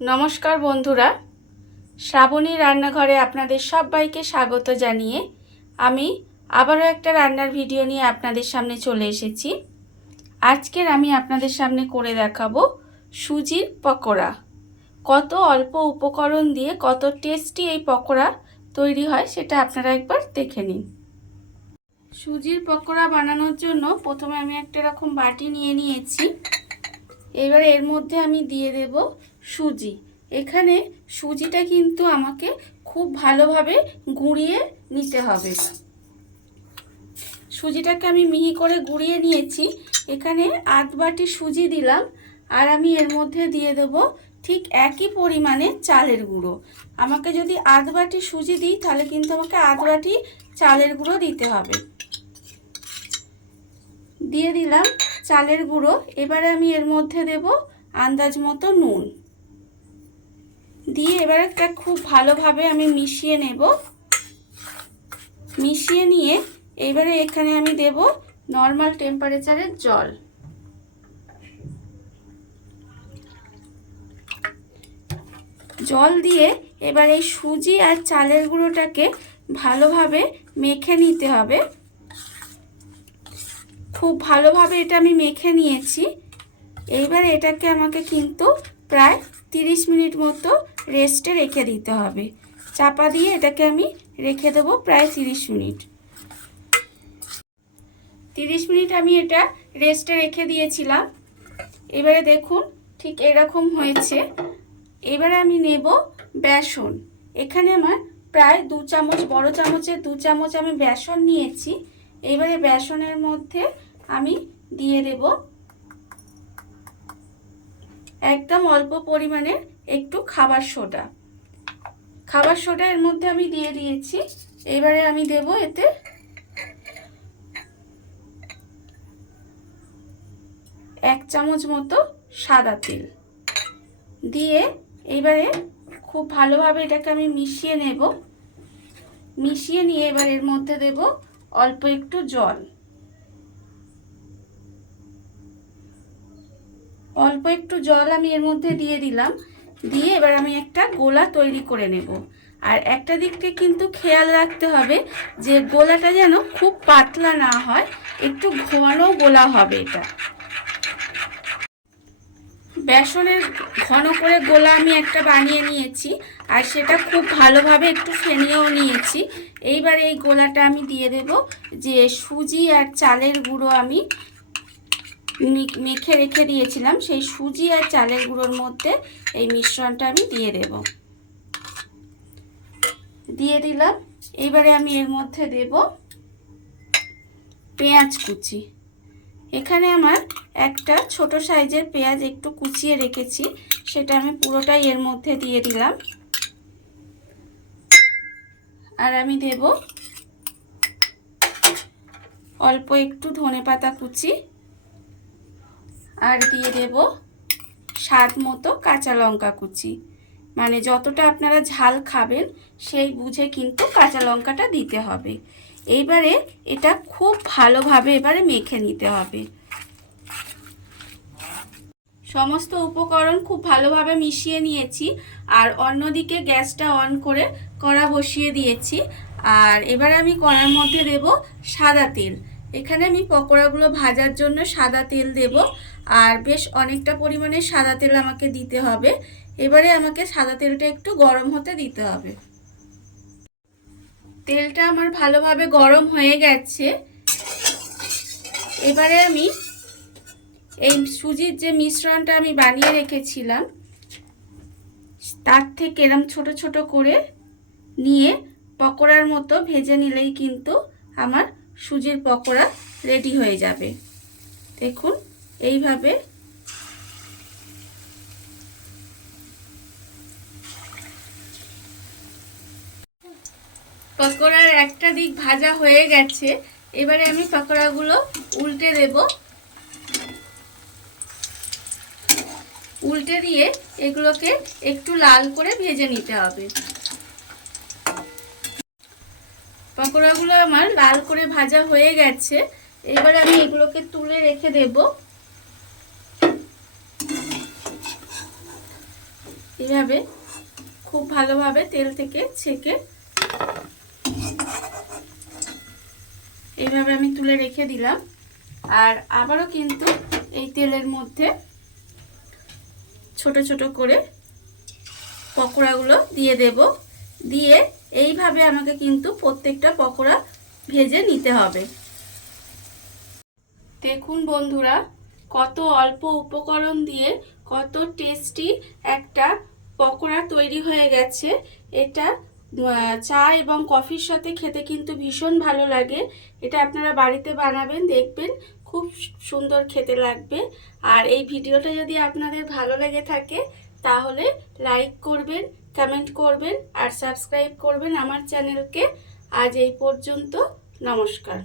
নমস্কার বন্ধুরা, শ্রাবণী রান্নাঘরে আপনাদের সবাইকে স্বাগত জানিয়ে আমি আবারও একটা রান্নার ভিডিও নিয়ে আপনাদের সামনে চলে এসেছি। আজকের আমি আপনাদের সামনে করে দেখাবো সুজির পকোড়া। কত অল্প উপকরণ দিয়ে কত টেস্টি এই পকোড়া তৈরি হয় সেটা আপনারা একবার দেখে নিন। সুজির পকোড়া বানানোর জন্য প্রথমে আমি একটা এরকম বাটি নিয়ে নিয়েছি। এবার এর মধ্যে আমি দিয়ে দেব সুজি। এখানে সুজিটা কিন্তু আমাকে খুব ভালোভাবে গুঁড়িয়ে নিতে হবে। সুজিটাকে আমি মিহি করে গুঁড়িয়ে নিয়েছি। এখানে আধ বাটি সুজি দিলাম, আর আমি এর মধ্যে দিয়ে দেব ঠিক একই পরিমাণে চালের গুঁড়ো। আমাকে যদি আধ বাটি সুজি দিই তাহলে কিন্তু আমাকে আধ বাটি চালের গুঁড়ো দিতে হবে। দিয়ে দিলাম চালের গুঁড়ো। এবারে আমি এর মধ্যে দেব আন্দাজ মতো নুন দিয়ে এবার একটা খুব ভালোভাবে আমি মিশিয়ে নেব। মিশিয়ে নিয়ে এবারে এখানে আমি দেব নর্মাল টেম্পারেচারের জল। জল দিয়ে এবার এই সুজি আর চালের গুঁড়োটাকে ভালোভাবে মেখে নিতে হবে। খুব ভালোভাবে এটা আমি মেখে নিয়েছি। এইবার এটাকে আমাকে কিন্তু প্রায় 30 মিনিট মতো রেস্টে রেখে দিতে হবে। চাপা দিয়ে এটাকে আমি রেখে দেবো প্রায় 30 মিনিট। 30 মিনিট আমি এটা রেস্টে রেখে দিয়েছিলাম। এবারে দেখুন ঠিক এরকম হয়েছে। এবারে আমি নেব বেসন। এখানে আমার প্রায় 2 চামচ, বড় চামচের 2 চামচ আমি বেসন নিয়েছি। এবারে বেসনের মধ্যে আমি দিয়ে দেব একদম অল্প পরিমাণে একটু খাবার সোডা। খাবার সোডা এর মধ্যে আমি দিয়ে দিয়েছি। এবারে আমি দেব এতে 1 চামচ মতো সাদা তেল দিয়ে এবারে খুব ভালোভাবে এটাকে আমি মিশিয়ে নেব। মিশিয়ে নিয়ে এবার এর মধ্যে দেব অল্প একটু জল। অল্প একটু জল আমি এর মধ্যে দিয়ে দিলাম। দিয়ে এবার আমি একটা গোলা তৈরি করে নেব। আর একটা দিকটা কিন্তু খেয়াল রাখতে হবে যে গোলাটা যেন খুব পাতলা না হয়, একটু ঘন গোলা হবে এটা। বেসনের ঘন করে গোলা আমি একটা বানিয়ে নিয়েছি, আর সেটা খুব ভালোভাবে একটু ফেনিয়েও নিয়েছি। এইবার এই গোলাটা আমি দিয়ে দেব যে সুজি আর চালের গুঁড়ো আমি মেখে রেখে দিয়েছিলাম, সেই সুজি আর চালের গুঁড়োর মধ্যে এই মিশ্রণটা আমি দিয়ে দেব। দিয়ে দিলাম। এবারে আমি এর মধ্যে দেব পেঁয়াজ কুচি। এখানে আমার একটা ছোট সাইজের পেঁয়াজ একটু কুচিয়ে রেখেছি, সেটা আমি পুরোটাই এর মধ্যে দিয়ে দিলাম। আর আমি দেব অল্প একটু ধনেপাতা কুচি, আর দিয়ে দেব স্বাদ মতো কাঁচা লঙ্কা কুচি। মানে যতটা আপনারা ঝাল খাবেন সেই বুঝে কিন্তু কাঁচা লঙ্কাটা দিতে হবে। এইবারে এটা খুব ভালোভাবে এবারে মেখে নিতে হবে। সমস্ত উপকরণ খুব ভালোভাবে মিশিয়ে নিয়েছি, আর অন্যদিকে গ্যাসটা অন করে কড়া বসিয়ে দিয়েছি। আর এবার আমি কড়ার মধ্যে দেব সাদা তেল। এখানে আমি পকোড়াগুলো ভাজার জন্য সাদা তেল দেব, আর বেশ অনেকটা পরিমাণে সাদা তেল আমাকে দিতে হবে। এবারে আমাকে সাদা তেলটা একটু গরম হতে দিতে হবে। তেলটা আমার ভালোভাবে গরম হয়ে গেছে। এবারে আমি এই সুজির যে মিশ্রণটা আমি বানিয়ে রেখেছিলাম তার থেকে এরকম ছোট ছোট করে নিয়ে পকোড়ার মতো ভেজে নিলেই কিন্তু আমার সুজির পকোড়া রেডি হয়ে যাবে। দেখুন এইভাবে পকোড়ার একটা দিক ভাজা হয়ে গেছে। এবারে আমি পকোড়াগুলো উল্টে দেব। উল্টে দিয়ে এগুলোকে একটু লাল করে ভেজে নিতে হবে। পকোড়াগুলো আমার লাল করে ভাজা হয়ে গেছে। এবারে আমি এগুলোকে তুলে রেখে দেব। এইভাবে খুব ভালোভাবে তেল থেকে ছেঁকে এইভাবে আমি তুলে রেখে দিলাম। আর আবারও কিন্তু এই তেলের মধ্যে ছোট ছোট করে পকোড়াগুলো দিয়ে দেব। দিয়ে এইভাবে আমাকে কিন্তু প্রত্যেকটা পকোড়া ভেজে নিতে হবে। দেখুন বন্ধুরা, কত অল্প উপকরণ দিয়ে কত টেস্টি একটা পকোড়া তৈরি হয়ে গেছে। এটা চা এবং কফির সাথে খেতে কিন্তু ভীষণ ভালো লাগে। এটা আপনারা বাড়িতে বানাবেন, দেখবেন খুব সুন্দর খেতে লাগবে। আর এই ভিডিওটা যদি আপনাদের ভালো লেগে থাকে তাহলে লাইক করবেন, কমেন্ট করবেন আর সাবস্ক্রাইব করবেন আমার চ্যানেলকে। আজ এই পর্যন্ত, নমস্কার।